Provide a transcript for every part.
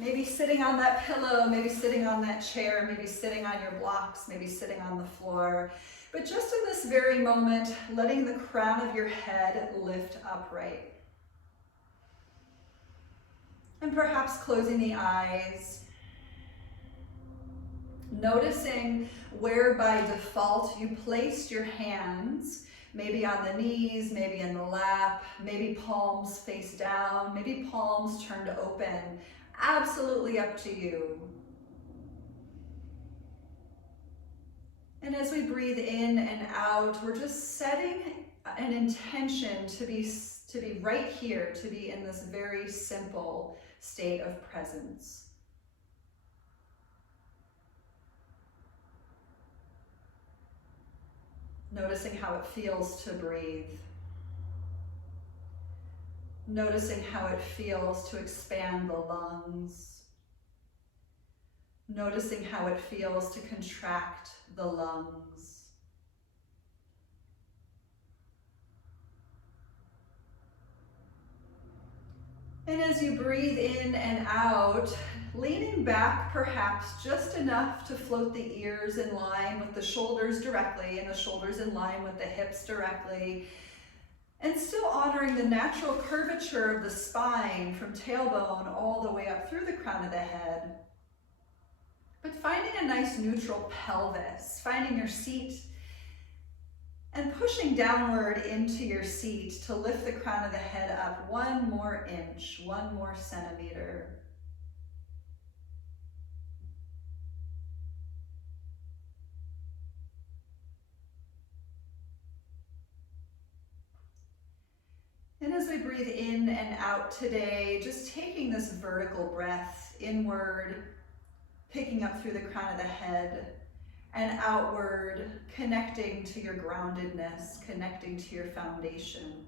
Maybe sitting on that pillow, maybe sitting on that chair, maybe sitting on your blocks, maybe sitting on the floor. But just in this very moment, letting the crown of your head lift upright. And perhaps closing the eyes. Noticing where by default you placed your hands, maybe on the knees, maybe in the lap, maybe palms face down, maybe palms turned open. Absolutely up to you. And as we breathe in and out, we're just setting an intention to be right here, to be in this very simple state of presence. Noticing how it feels to breathe. Noticing how it feels to expand the lungs. Noticing how it feels to contract the lungs. And as you breathe in and out, leaning back perhaps just enough to float the ears in line with the shoulders directly and the shoulders in line with the hips directly. And still honoring the natural curvature of the spine from tailbone all the way up through the crown of the head. But finding a nice neutral pelvis, finding your seat and pushing downward into your seat to lift the crown of the head up 1 more inch, 1 more centimeter. And as we breathe in and out today, just taking this vertical breath inward, picking up through the crown of the head, and outward, connecting to your groundedness, connecting to your foundation.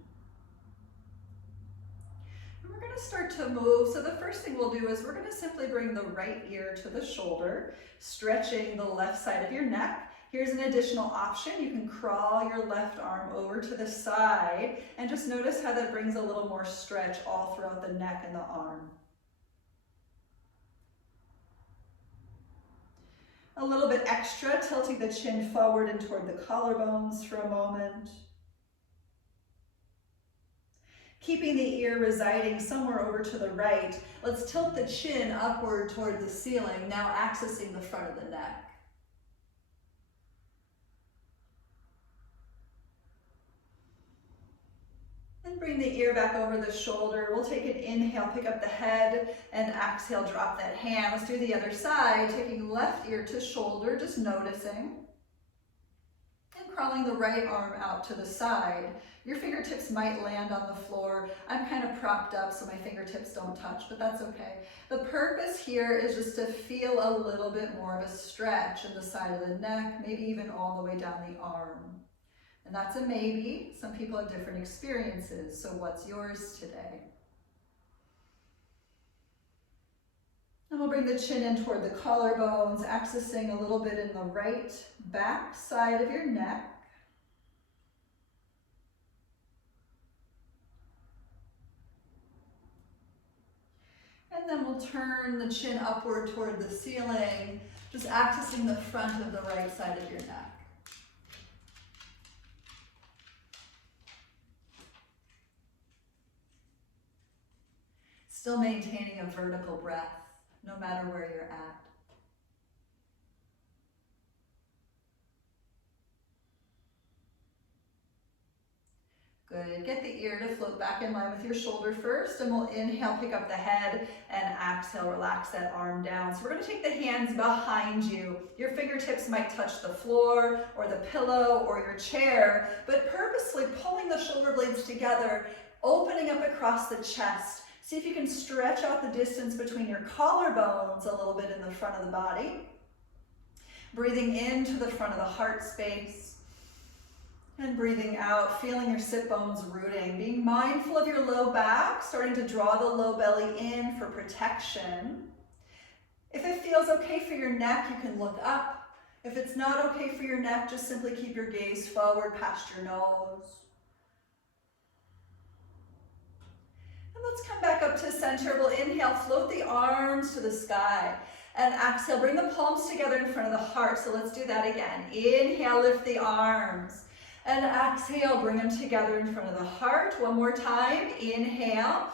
And we're going to start to move. So the first thing we'll do is we're going to simply bring the right ear to the shoulder, stretching the left side of your neck. Here's an additional option. You can crawl your left arm over to the side and just notice how that brings a little more stretch all throughout the neck and the arm. A little bit extra, tilting the chin forward and toward the collarbones for a moment. Keeping the ear residing somewhere over to the right, let's tilt the chin upward toward the ceiling, now accessing the front of the neck. And bring the ear back over the shoulder. We'll take an inhale, pick up the head, and exhale, drop that hand. Let's do the other side, taking left ear to shoulder, just noticing. And crawling the right arm out to the side. Your fingertips might land on the floor. I'm kind of propped up so my fingertips don't touch, but that's okay. The purpose here is just to feel a little bit more of a stretch in the side of the neck, maybe even all the way down the arm. And that's a maybe. Some people have different experiences. So what's yours today? And we'll bring the chin in toward the collarbones, accessing a little bit in the right back side of your neck. And then we'll turn the chin upward toward the ceiling, just accessing the front of the right side of your neck. Still maintaining a vertical breath, no matter where you're at. Good. Get the ear to float back in line with your shoulder first, and we'll inhale, pick up the head, and exhale, relax that arm down. So we're going to take the hands behind you. Your fingertips might touch the floor or the pillow or your chair, but purposely pulling the shoulder blades together, opening up across the chest. See if you can stretch out the distance between your collarbones a little bit in the front of the body. Breathing into the front of the heart space. And breathing out, feeling your sit bones rooting. Being mindful of your low back, starting to draw the low belly in for protection. If it feels okay for your neck, you can look up. If it's not okay for your neck, just simply keep your gaze forward past your nose. Let's come back up to center. We'll inhale, float the arms to the sky. And exhale, bring the palms together in front of the heart. So let's do that again. Inhale, lift the arms. And exhale, bring them together in front of the heart. One more time. Inhale.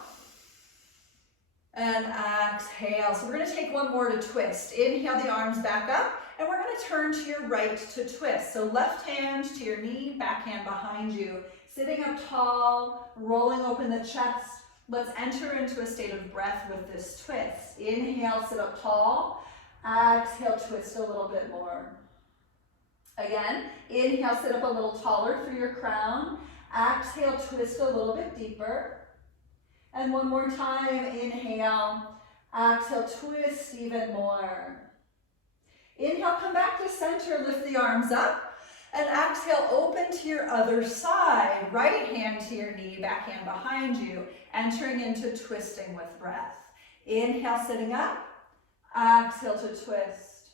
And exhale. So we're going to take one more to twist. Inhale the arms back up. And we're going to turn to your right to twist. So left hand to your knee, back hand behind you. Sitting up tall, rolling open the chest. Let's enter into a state of breath with this twist. Inhale, sit up tall. Exhale, twist a little bit more. Again, inhale, sit up a little taller through your crown. Exhale, twist a little bit deeper. And one more time, inhale. Exhale, twist even more. Inhale, come back to center, lift the arms up. And exhale, open to your other side. Right hand to your knee, back hand behind you. Entering into twisting with breath. Inhale, sitting up. Exhale to twist.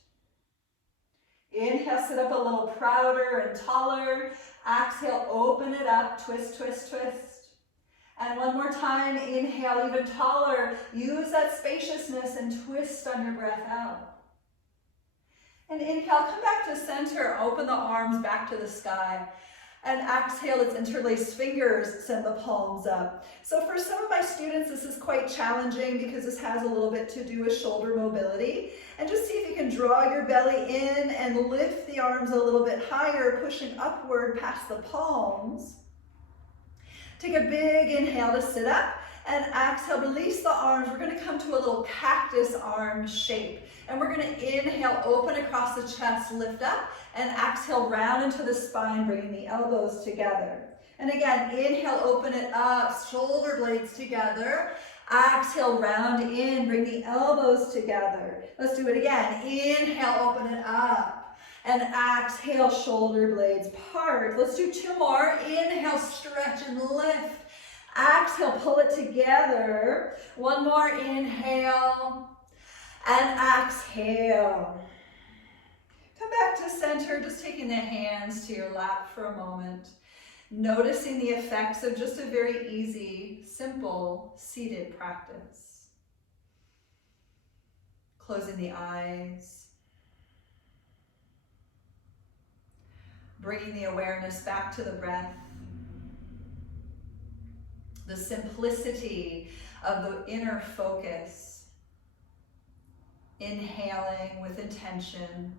Inhale, sit up a little prouder and taller. Exhale, open it up. Twist, twist, twist. And one more time, inhale, even taller. Use that spaciousness and twist on your breath out. And inhale, come back to center, open the arms back to the sky. And exhale, let's interlace fingers, send the palms up. So for some of my students, this is quite challenging because this has a little bit to do with shoulder mobility. And just see if you can draw your belly in and lift the arms a little bit higher, pushing upward past the palms. Take a big inhale to sit up. And exhale, release the arms. We're going to come to a little cactus arm shape. And we're going to inhale, open across the chest, lift up, and exhale, round into the spine, bringing the elbows together. And again, inhale, open it up, shoulder blades together. Exhale, round in, bring the elbows together. Let's do it again. Inhale, open it up. And exhale, shoulder blades part. Let's do two more. Inhale, stretch and lift. Exhale, pull it together. One more, inhale. And exhale. Come back to center, just taking the hands to your lap for a moment. Noticing the effects of just a very easy, simple, seated practice. Closing the eyes. Bringing the awareness back to the breath. The simplicity of the inner focus. Inhaling with intention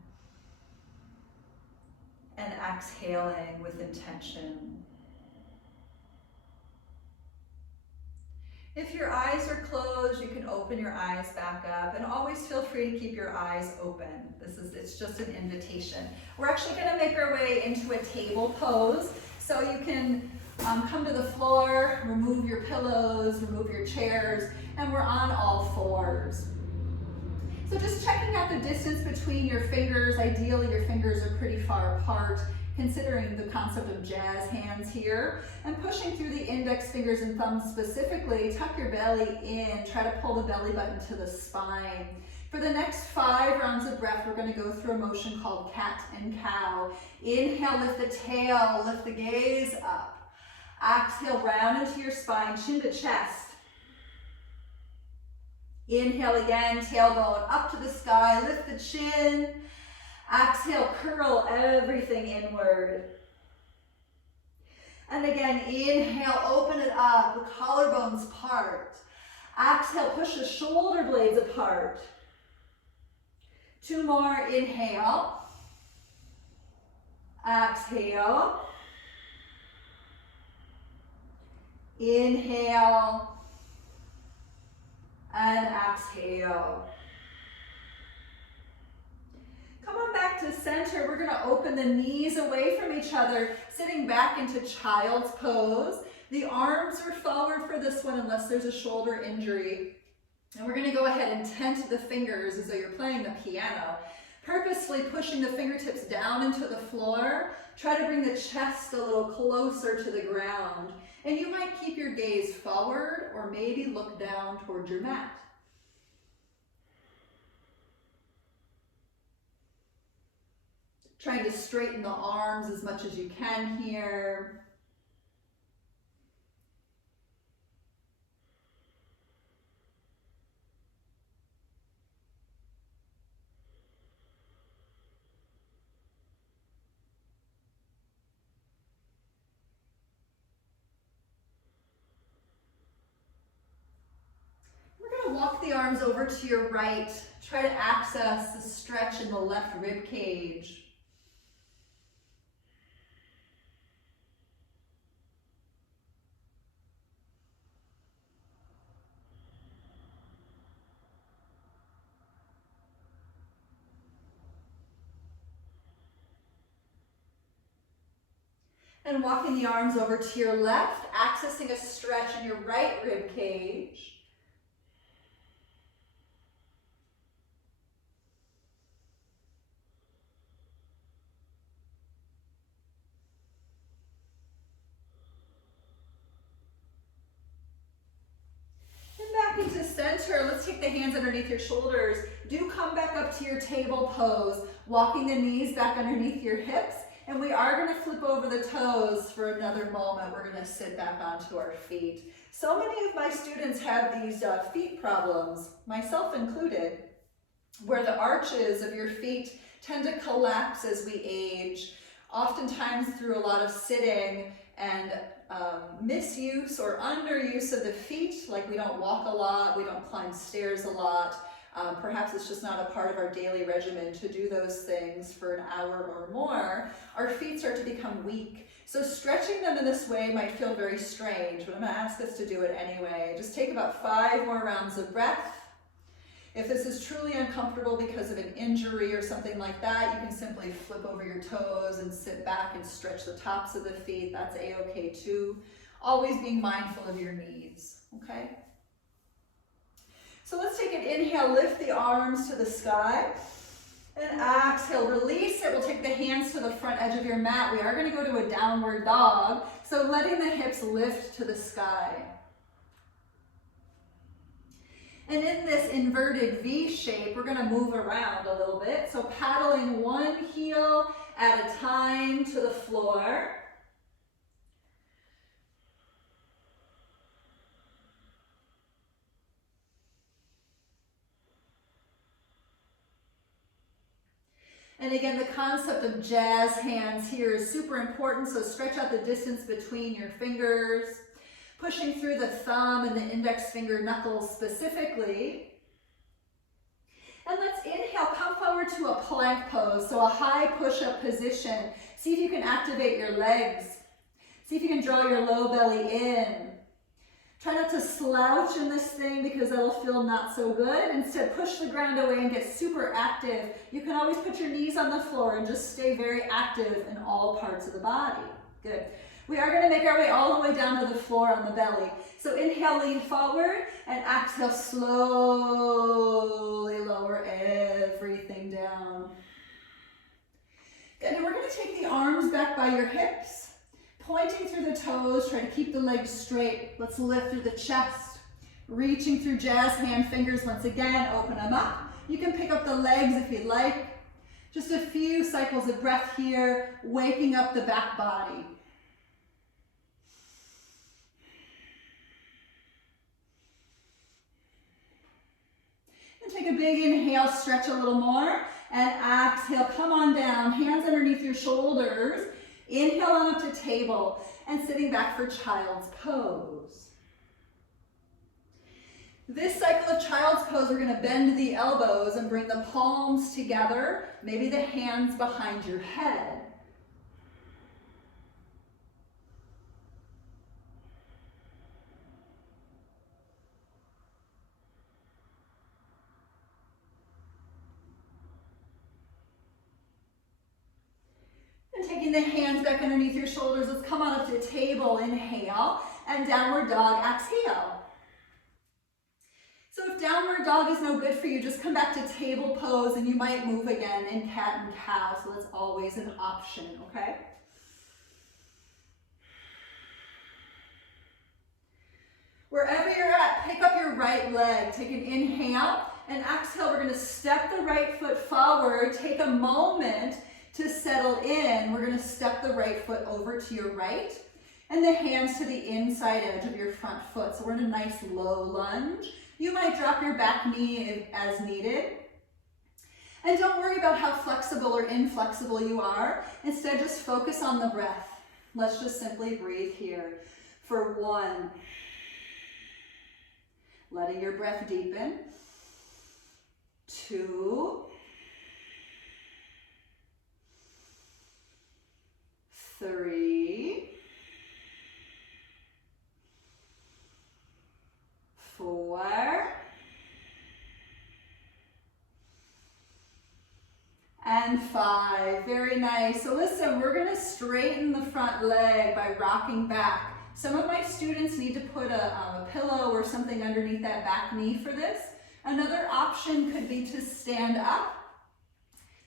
and exhaling with intention. If your eyes are closed, you can open your eyes back up, and always feel free to keep your eyes open. It's just an invitation. We're actually going to make our way into a table pose, so you can come to the floor, remove your pillows, remove your chairs, and we're on all fours. So just checking out the distance between your fingers. Ideally, your fingers are pretty far apart, considering the concept of jazz hands here. And pushing through the index fingers and thumbs specifically, tuck your belly in. Try to pull the belly button to the spine. For the next 5 rounds of breath, we're going to go through a motion called cat and cow. Inhale, lift the tail, lift the gaze up. Exhale, round into your spine, chin to chest. Inhale again, tailbone up to the sky, lift the chin. Exhale, curl everything inward. And again, inhale, open it up, the collarbones part. Exhale, push the shoulder blades apart. 2 more, inhale. Exhale. Inhale. And exhale. Come on back to center. We're going to open the knees away from each other, sitting back into child's pose. The arms are forward for this one unless there's a shoulder injury. And we're going to go ahead and tent the fingers as though you're playing the piano, purposefully pushing the fingertips down into the floor. Try to bring the chest a little closer to the ground. And you might keep your gaze forward or maybe look down toward your mat. Trying to straighten the arms as much as you can here. walk the arms over to your right. Try to access the stretch in the left rib cage. And walking the arms over to your left, accessing a stretch in your right rib cage. And back into center. Let's take the hands underneath your shoulders. Do come back up to your table pose, walking the knees back underneath your hips. And we are going to flip over the toes for another moment. We're going to sit back onto our feet. So many of my students have these feet problems, myself included, where the arches of your feet tend to collapse as we age, oftentimes through a lot of sitting and misuse or underuse of the feet, like we don't walk a lot, we don't climb stairs a lot. Perhaps it's just not a part of our daily regimen to do those things for an hour or more. Our feet start to become weak. So stretching them in this way might feel very strange, but I'm going to ask us to do it anyway. Just take about 5 more rounds of breath. If this is truly uncomfortable because of an injury or something like that, you can simply flip over your toes and sit back and stretch the tops of the feet. That's a-okay too. Always being mindful of your needs, okay? So let's take an inhale, lift the arms to the sky. And exhale, release it. We'll take the hands to the front edge of your mat. We are going to go to a downward dog. So letting the hips lift to the sky. And in this inverted V shape, we're going to move around a little bit. So paddling one heel at a time to the floor. And again, the concept of jazz hands here is super important. So stretch out the distance between your fingers, pushing through the thumb and the index finger knuckles specifically. And let's inhale, come forward to a plank pose. So a high push-up position. See if you can activate your legs. See if you can draw your low belly in. Try not to slouch in this thing because that'll feel not so good. Instead, push the ground away and get super active. You can always put your knees on the floor and just stay very active in all parts of the body. Good. We are going to make our way all the way down to the floor on the belly. So inhale, lean forward, and exhale, slowly lower everything down. Good. And we're going to take the arms back by your hips. Pointing through the toes, try to keep the legs straight. Let's lift through the chest. Reaching through jazz hand fingers once again, open them up. You can pick up the legs if you'd like. Just a few cycles of breath here, waking up the back body. And take a big inhale, stretch a little more, and exhale, come on down, hands underneath your shoulders. Inhale on up to table and sitting back for child's pose. This cycle of child's pose, we're going to bend the elbows and bring the palms together, maybe the hands behind your head. Taking the hands back underneath your shoulders, let's come on up to table, inhale, and downward dog, exhale. So if downward dog is no good for you, just come back to table pose and you might move again in cat and cow, so that's always an option, okay? Wherever you're at, pick up your right leg, take an inhale, and exhale, we're gonna step the right foot forward, take a moment to settle in. We're going to step the right foot over to your right and the hands to the inside edge of your front foot. So we're in a nice low lunge. You might drop your back knee as needed. And don't worry about how flexible or inflexible you are. Instead, just focus on the breath. Let's just simply breathe here for 1. Letting your breath deepen. 2, 3, 4, and 5. Very nice. So listen, we're going to straighten the front leg by rocking back. Some of my students need to put a pillow or something underneath that back knee for this. Another option could be to stand up,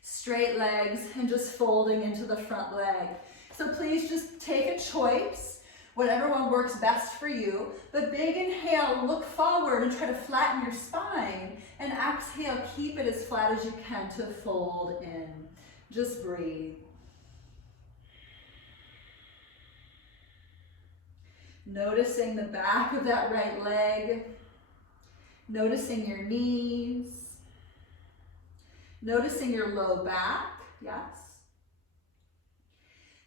straight legs, and just folding into the front leg. So please just take a choice, whatever one works best for you. But big inhale, look forward and try to flatten your spine. And exhale, keep it as flat as you can to fold in. Just breathe. Noticing the back of that right leg. Noticing your knees. Noticing your low back. Yes.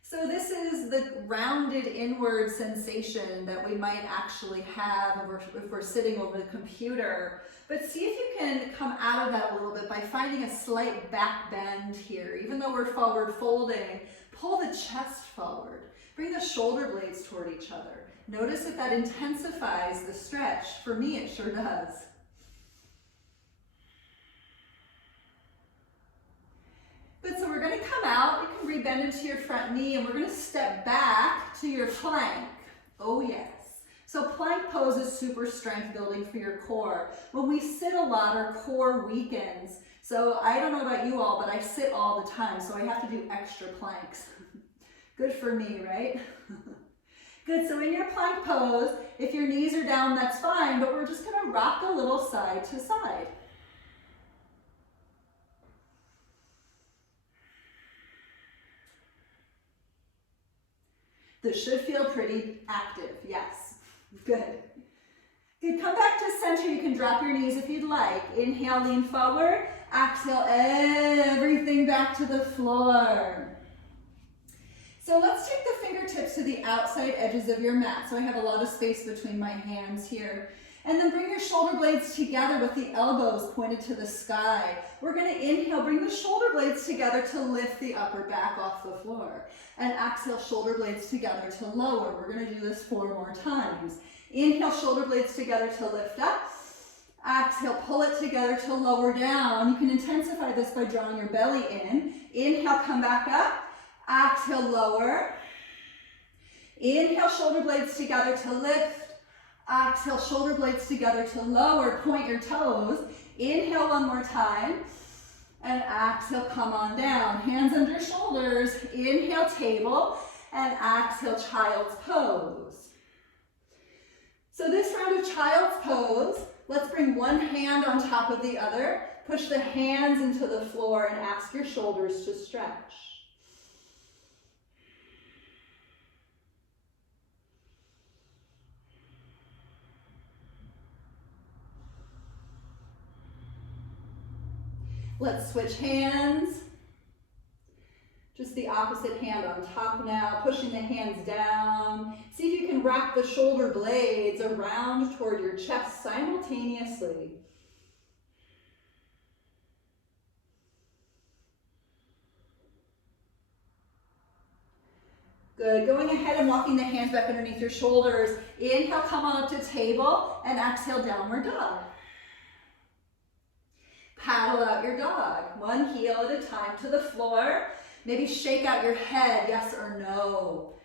So this is the rounded inward sensation that we might actually have if we're sitting over the computer. But see if you can come out of that a little bit by finding a slight back bend here. Even though we're forward folding, pull the chest forward. Bring the shoulder blades toward each other. Notice if that intensifies the stretch. For me, it sure does. Good, so we're going to come out. You can rebend into your front knee, and we're going to step back to your plank. Oh yes. So plank pose is super strength building for your core. When we sit a lot, our core weakens. So I don't know about you all, but I sit all the time, so I have to do extra planks. Good for me, right? Good, so in your plank pose, if your knees are down, that's fine, but we're just going to rock a little side to side. This should feel pretty active, yes. Good. Good, come back to center. You can drop your knees if you'd like. Inhale, lean forward. Exhale, everything back to the floor. So let's take the fingertips to the outside edges of your mat. So I have a lot of space between my hands here. And then bring your shoulder blades together with the elbows pointed to the sky. We're going to inhale, bring the shoulder blades together to lift the upper back off the floor. And exhale, shoulder blades together to lower. We're going to do this 4 more times. Inhale, shoulder blades together to lift up. Exhale, pull it together to lower down. You can intensify this by drawing your belly in. Inhale, come back up. Exhale, lower. Inhale, shoulder blades together to lift. Exhale, shoulder blades together to lower. Point your toes. Inhale 1 more time. And exhale, come on down. Hands under shoulders. Inhale, table. And exhale, child's pose. So this round of child's pose, let's bring one hand on top of the other. Push the hands into the floor and ask your shoulders to stretch. Let's switch hands. Just the opposite hand on top now, pushing the hands down. See if you can wrap the shoulder blades around toward your chest simultaneously. Good, going ahead and walking the hands back underneath your shoulders. Inhale, come on up to table, and exhale, downward dog. Paddle out your dog, one heel at a time to the floor. Maybe shake out your head, yes or no.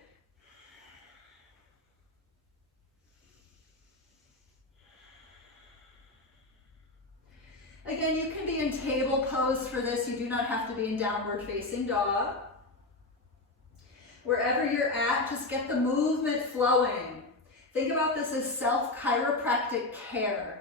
Again, you can be in table pose for this. You do not have to be in downward facing dog. Wherever you're at, just get the movement flowing. Think about this as self-chiropractic care.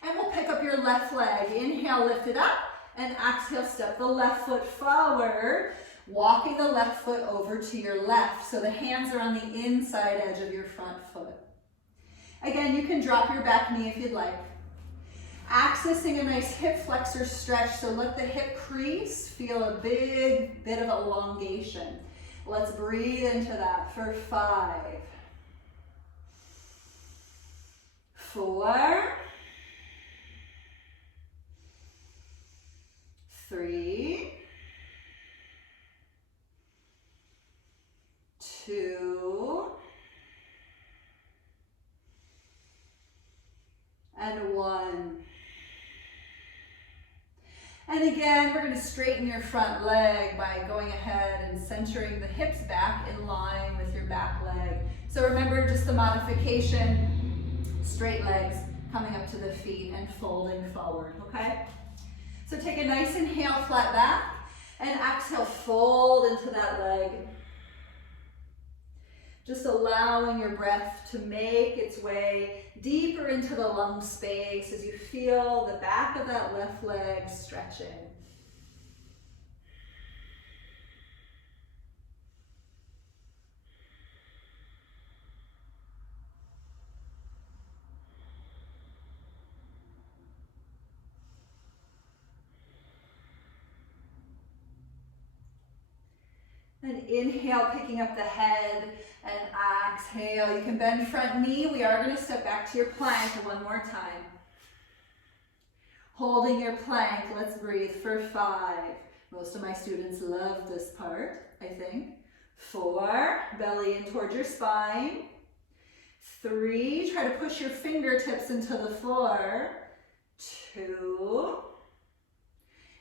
And we'll pick up your left leg. Inhale, lift it up, and exhale, step the left foot forward, walking the left foot over to your left. So the hands are on the inside edge of your front foot. Again, you can drop your back knee if you'd like. Accessing a nice hip flexor stretch, so let the hip crease feel a big bit of elongation. Let's breathe into that for 5, 4, 3, 2, and 1. And again, we're going to straighten your front leg by going ahead and centering the hips back in line with your back leg. So remember just the modification, straight legs coming up to the feet and folding forward, okay? So take a nice inhale, flat back, and exhale, fold into that leg. Just allowing your breath to make its way deeper into the lung space as you feel the back of that left leg stretching. And inhale, picking up the head, and exhale. You can bend front knee. We are going to step back to your plank one more time. Holding your plank, let's breathe for 5. Most of my students love this part, I think. 4, belly in towards your spine. 3, try to push your fingertips into the floor. 2,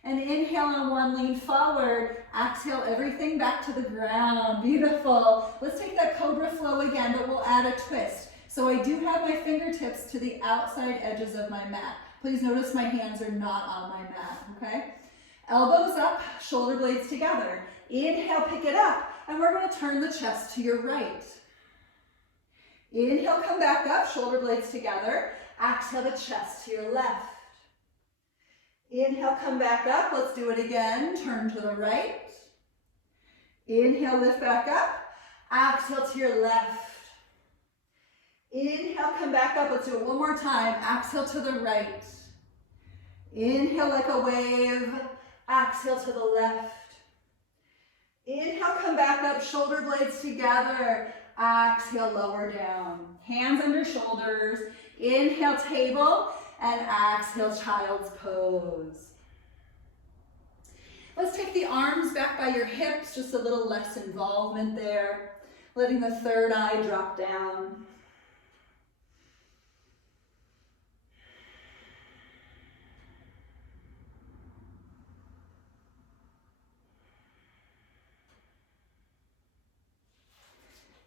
and inhale on 1, lean forward. Exhale everything back to the ground. Beautiful. Let's take that cobra flow again, but we'll add a twist. So I do have my fingertips to the outside edges of my mat. Please notice my hands are not on my mat, okay? Elbows up, shoulder blades together. Inhale, pick it up, and we're going to turn the chest to your right. Inhale, come back up, shoulder blades together. Exhale the chest to your left. Inhale, come back up. Let's do it again. Turn to the right. Inhale, lift back up. Exhale to your left. Inhale, come back up. Let's do it one more time. Exhale to the right. Inhale like a wave. Exhale to the left. Inhale, come back up. Shoulder blades together. Exhale, lower down. Hands under shoulders. Inhale, table. And exhale, child's pose. Let's take the arms back by your hips, just a little less involvement there. Letting the third eye drop down.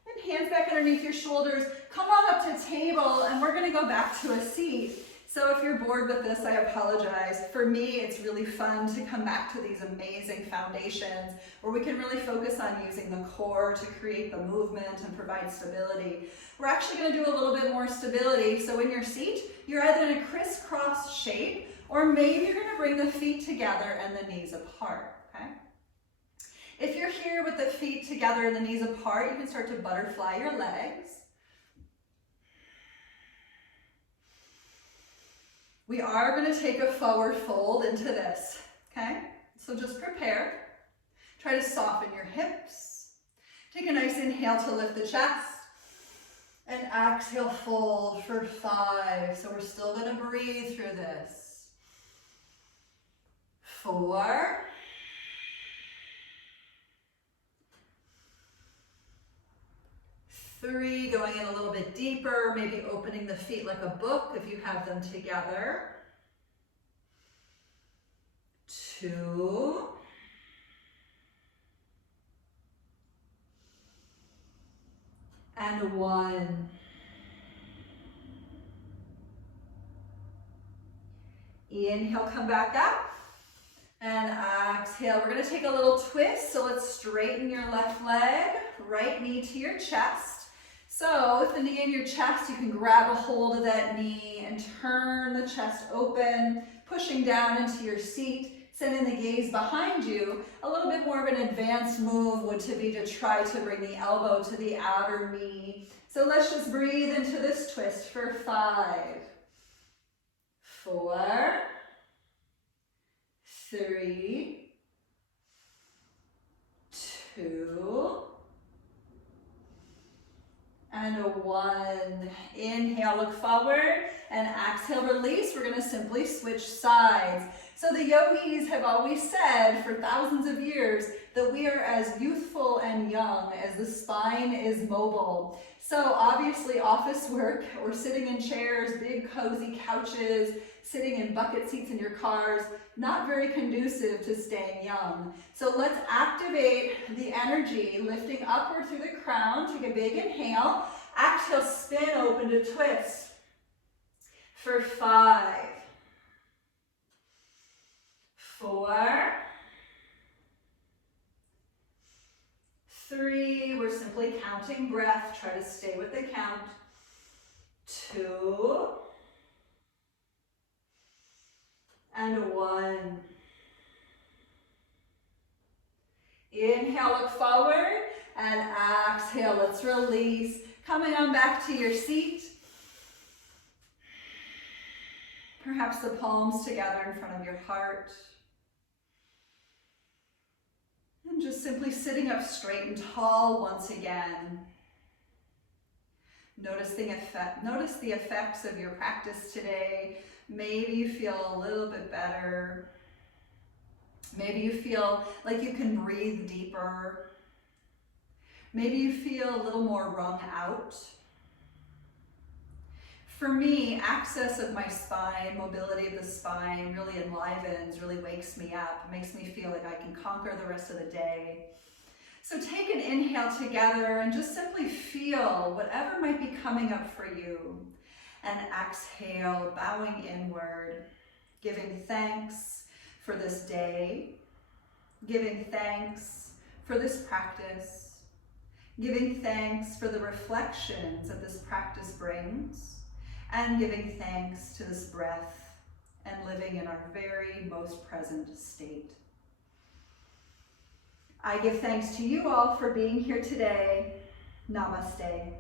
And hands back underneath your shoulders. Come on up to table, and we're going to go back to a seat. So if you're bored with this, I apologize. For me, it's really fun to come back to these amazing foundations where we can really focus on using the core to create the movement and provide stability. We're actually going to do a little bit more stability. So in your seat, you're either in a crisscross shape, or maybe you're going to bring the feet together and the knees apart, okay? If you're here with the feet together and the knees apart, you can start to butterfly your legs. We are going to take a forward fold into this, okay? So just prepare. Try to soften your hips. Take a nice inhale to lift the chest. And exhale, fold for 5. So we're still going to breathe through this. 4. 3, going in a little bit deeper, maybe opening the feet like a book if you have them together. 2. And 1. Inhale, come back up. And exhale. We're going to take a little twist. So let's straighten your left leg, right knee to your chest. So with the knee in your chest, you can grab a hold of that knee and turn the chest open, pushing down into your seat, sending the gaze behind you. A little bit more of an advanced move would be to try to bring the elbow to the outer knee. So let's just breathe into this twist for 5, 4, 3, 2, and a 1. Inhale, look forward, and exhale, release. We're gonna simply switch sides. So the yogis have always said for thousands of years that we are as youthful and young as the spine is mobile. So obviously office work or sitting in chairs, big cozy couches, sitting in bucket seats in your cars, not very conducive to staying young. So let's activate the energy, lifting upward through the crown. Take a big inhale. Exhale, spin open to twist. For 5, 4, 3, we're simply counting breath. Try to stay with the count. 2, and 1. Inhale, look forward, and exhale, let's release. Coming on back to your seat. Perhaps the palms together in front of your heart. And just simply sitting up straight and tall once again. Notice the effects of your practice today. Maybe you feel a little bit better. Maybe you feel like you can breathe deeper. Maybe you feel a little more wrung out. For me, access of my spine, mobility of the spine really enlivens, really wakes me up, makes me feel like I can conquer the rest of the day. So take an inhale together and just simply feel whatever might be coming up for you. And exhale, bowing inward, giving thanks for this day, giving thanks for this practice, giving thanks for the reflections that this practice brings, and giving thanks to this breath and living in our very most present state. I give thanks to you all for being here today. Namaste.